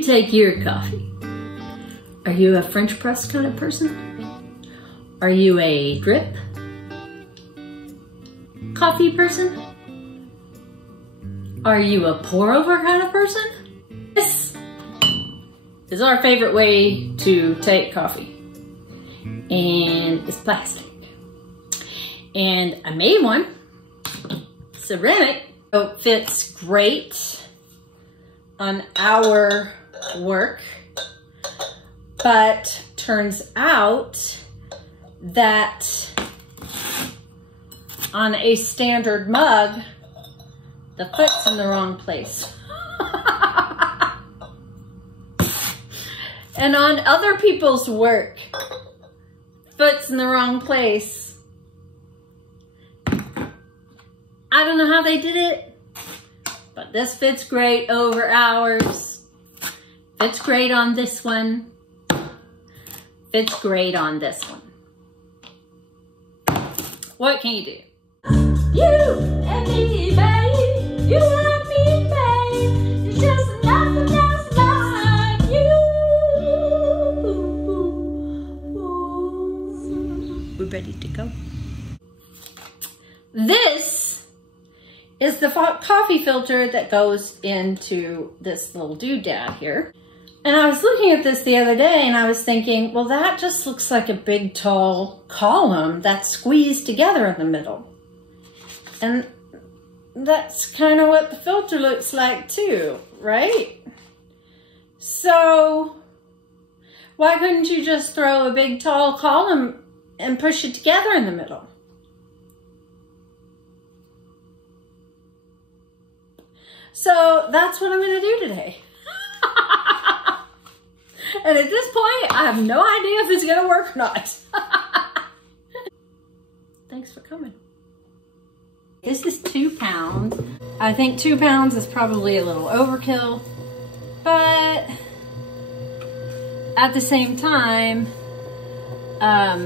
you take your coffee? Are you a French press kind of person? Are you a drip coffee person? Are you a pour over kind of person? This is our favorite way to take coffee. And it's plastic. And I made one, ceramic, so it fits great on our work, but turns out that on a standard mug, the foot's in the wrong place. And on other people's work, foot's in the wrong place. I don't know how they did it, but this fits great over ours. Fits great on this one. Fits great on this one. What can you do? You and me, babe. You and me, babe. It's just nothing else like you. We're ready to go. This is the coffee filter that goes into this little doodad here. And I was looking at this the other day and I was thinking, well, that just looks like a big tall column that's squeezed together in the middle. And that's kind of what the filter looks like too, right? So why couldn't you just throw a big tall column and push it together in the middle? So that's what I'm gonna do today. And at this point, I have no idea if it's gonna work or not. Thanks for coming. This is 2 pounds. I think 2 pounds is probably a little overkill, but at the same time, I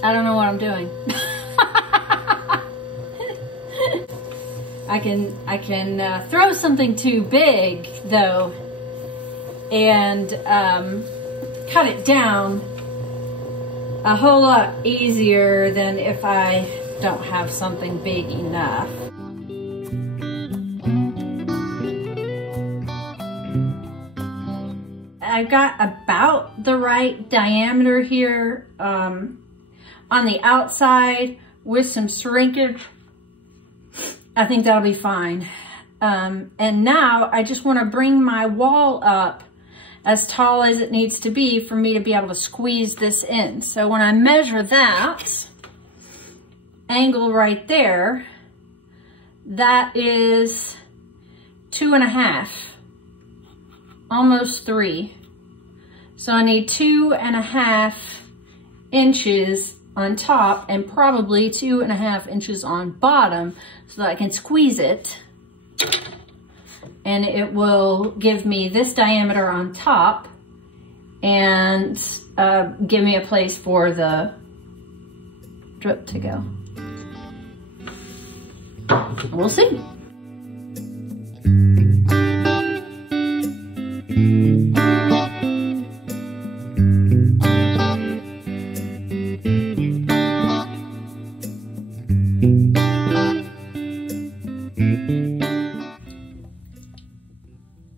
don't know what I'm doing. I can throw something too big though, and cut it down a whole lot easier than if I don't have something big enough. I've got about the right diameter here on the outside with some shrinkage. I think that'll be fine. And now I just want to bring my wall up as tall as it needs to be for me to be able to squeeze this in. So when I measure that angle right there, that is 2.5, almost 3. So I need 2.5 inches on top and probably 2.5 inches on bottom so that I can squeeze it. And it will give me this diameter on top and give me a place for the drip to go. We'll see.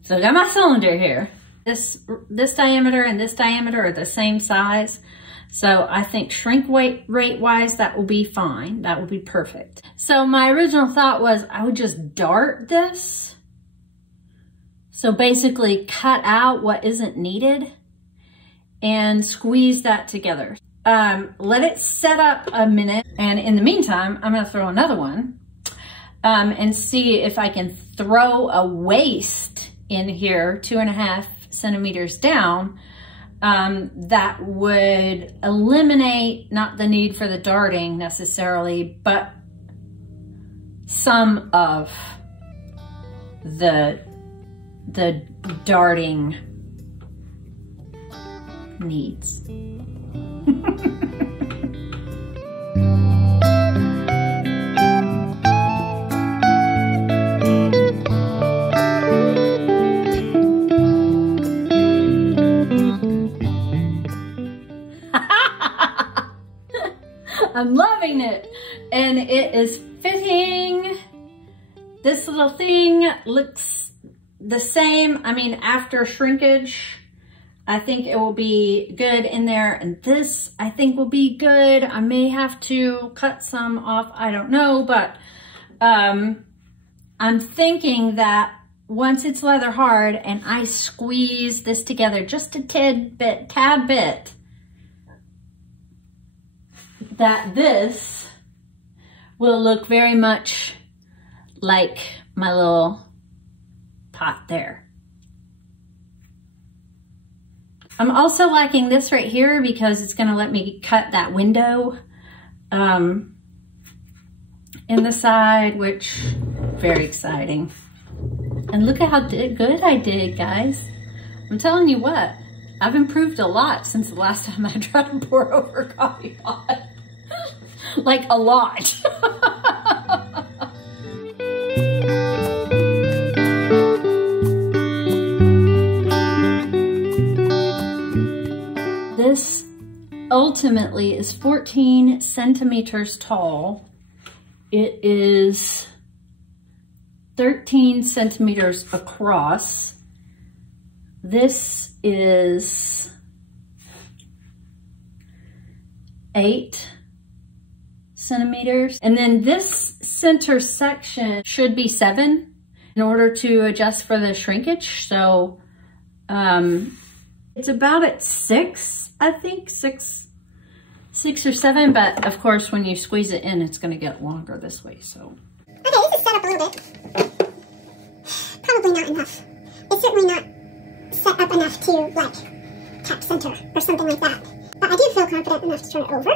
So I got my cylinder here. This diameter and this diameter are the same size. So I think shrink rate wise, that will be fine. That will be perfect. So my original thought was I would just dart this. So basically cut out what isn't needed and squeeze that together. Let it set up a minute. And in the meantime, I'm gonna throw another one and see if I can throw a waste in here 2.5 centimeters down, that would eliminate not the need for the darting necessarily, but some of the darting needs. I'm loving it. And it is fitting. This little thing looks the same. I mean, after shrinkage, I think it will be good in there. And this, I think, will be good. I may have to cut some off. I don't know, but I'm thinking that once it's leather hard and I squeeze this together just a tad bit, that this will look very much like my little pot there. I'm also liking this right here because it's gonna let me cut that window in the side, which very exciting. And look at how good I did, guys. I'm telling you what, I've improved a lot since the last time I tried to pour over a coffee pot. Like a lot. This ultimately is 14 centimeters tall. It is 13 centimeters across. This is 8 centimeters. And then this center section should be 7 in order to adjust for the shrinkage. So it's about at 6, I think, 6 or 7. But of course, when you squeeze it in, it's gonna get longer this way, so. Okay, this is set up a little bit. Probably not enough. It's certainly not set up enough to, like, tap center or something like that. But I do feel confident enough to turn it over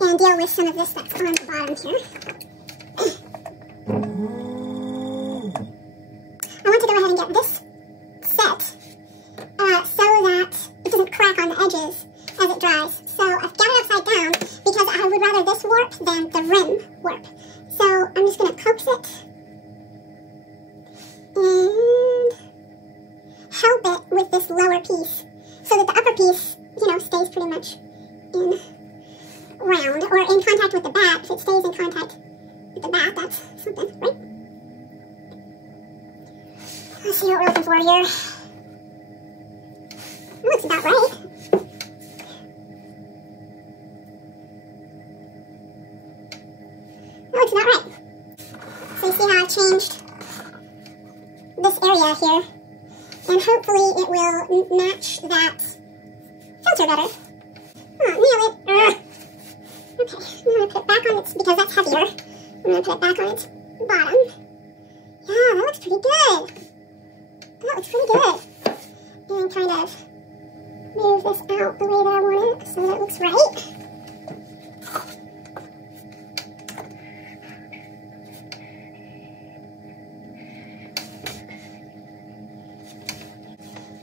and deal with some of this that's on the bottom here. I want to go ahead and get this set so that it doesn't crack on the edges as it dries. So I've got it upside down because I would rather this warp than the rim warp. So I'm just going to coax it and help it with this lower piece so that the upper piece, you know, stays pretty much in round or in contact with the back. If it stays in contact with the back, that's something, right? Let's see what we're looking for here. It looks about right. It looks about right. So you see how I've changed this area here, and hopefully it will match that filter better. Oh, nail it. Okay, I'm going to put it back on its, because that's heavier, I'm going to put it back on its bottom. Yeah, that looks pretty good. That looks pretty good. And kind of move this out the way that I want it so that it looks right.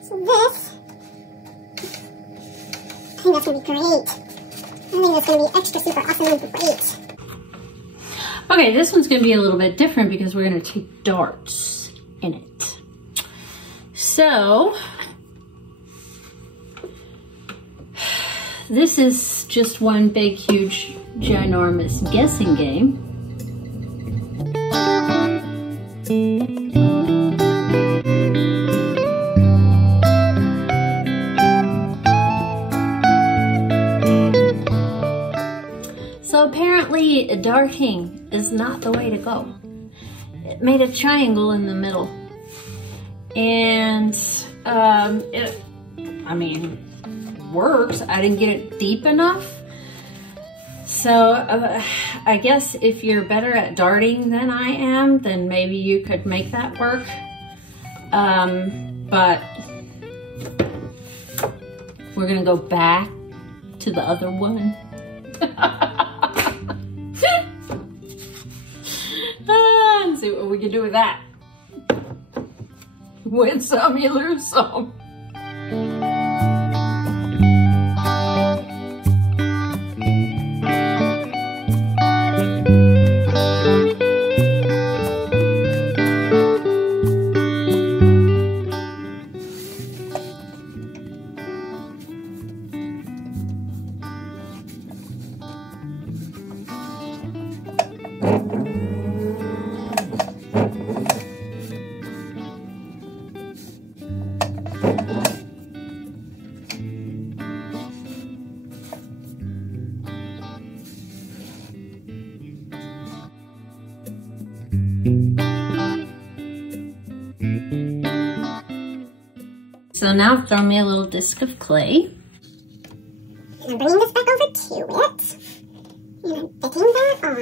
So this, I think that's going to be great. I think that's going to be extra super awesome and great. Okay, this one's going to be a little bit different because we're going to take darts in it. So, this is just one big, huge, ginormous guessing game. So apparently darting is not the way to go. It made a triangle in the middle. And it, I mean, works. I didn't get it deep enough. So I guess if you're better at darting than I am, then maybe you could make that work. But we're gonna go back to the other one. And see what we can do with that. Win some, you lose some. So now throw me a little disc of clay. And I'm bringing this back over to it. And I'm picking that on.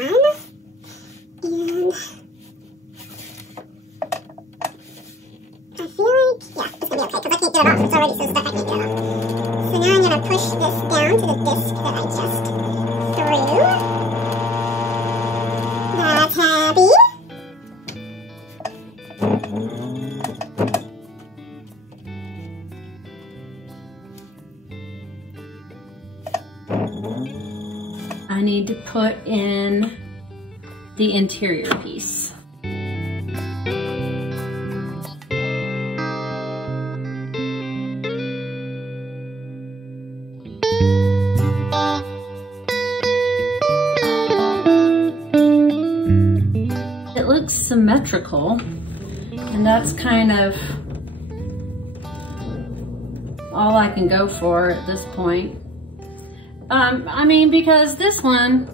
And I feel like, yeah, it's gonna be okay because I can't get it off. It's already so stuck I can't get it off. So now I'm gonna push this down to the disc that I just threw. That's happy. I need to put in the interior piece. It looks symmetrical, and that's kind of all I can go for at this point. I mean, because this one,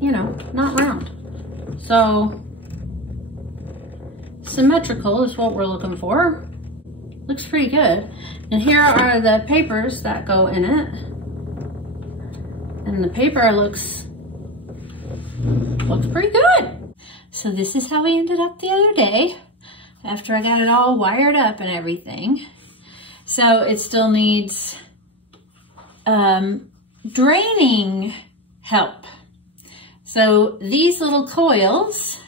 you know, not round. So, symmetrical is what we're looking for. Looks pretty good. And here are the papers that go in it. And the paper looks pretty good. So this is how we ended up the other day, after I got it all wired up and everything. So it still needs draining help. So these little coils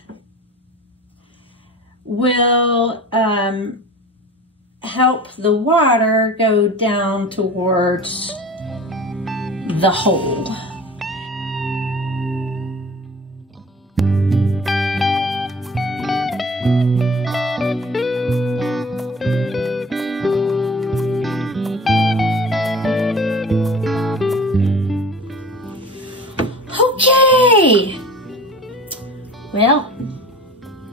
will help the water go down towards the hole. Okay, well,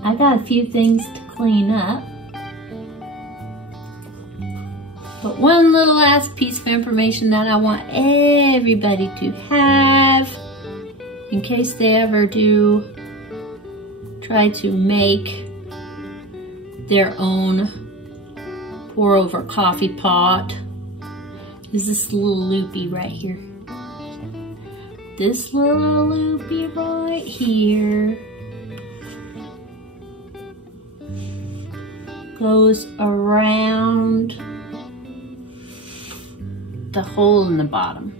I got a few things to clean up, but one little last piece of information that I want everybody to have, in case they ever do try to make their own pour over coffee pot, is this little loopy right here. This little loopy right here goes around the hole in the bottom.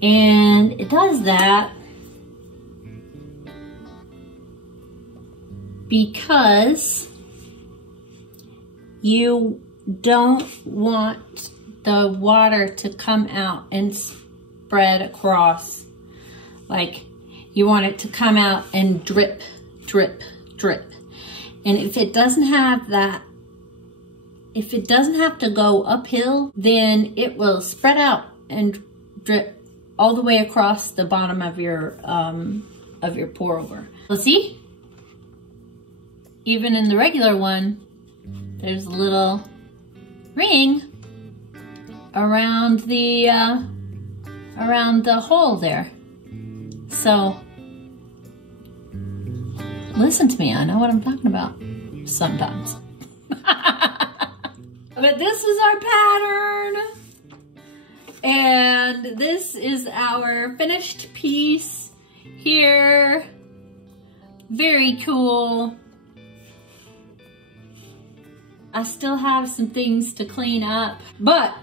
And it does that because you don't want the water to come out and spread across. Like, you want it to come out and drip, drip, drip. And if it doesn't have that, if it doesn't have to go uphill, then it will spread out and drip all the way across the bottom of your pour over. Let's see. Even in the regular one, there's a little ring around the hole there. So listen to me, I know what I'm talking about sometimes. But this is our pattern, and this is our finished piece here. Very cool. I still have some things to clean up, but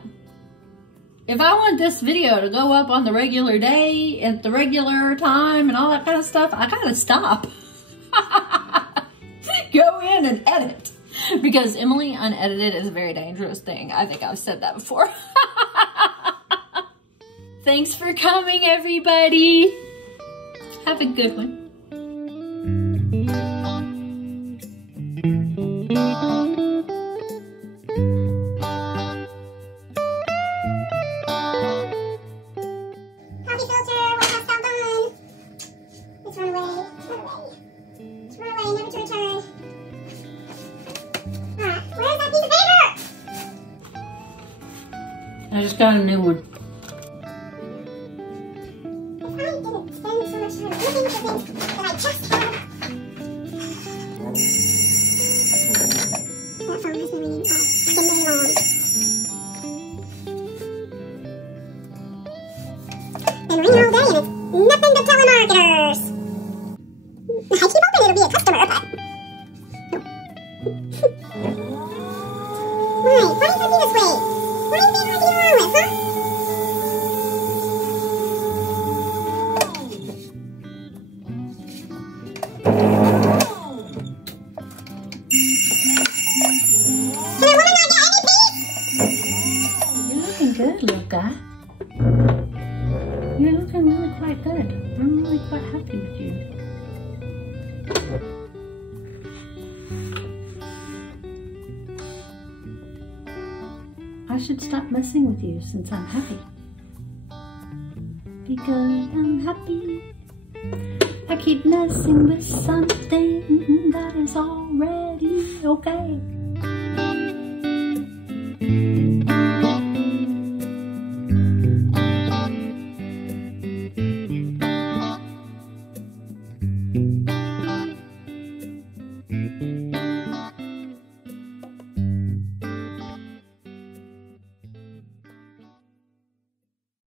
if I want this video to go up on the regular day, at the regular time, and all that kind of stuff, I gotta stop. Go in and edit. Because Emily unedited is a very dangerous thing. I think I've said that before. Thanks for coming, everybody. Have a good one. I just got a new one. If I didn't spend so much time looking for things that I just have keep hoping it'll be a customer, but... Why? Why do you gotta be this way? What are you being arguing along with, huh? Can a woman not get any peace? You're looking good, little guy. You're looking really quite good. I'm really quite happy with you. I should stop messing with you since I'm happy. Because I'm happy. I keep messing with something that is already okay.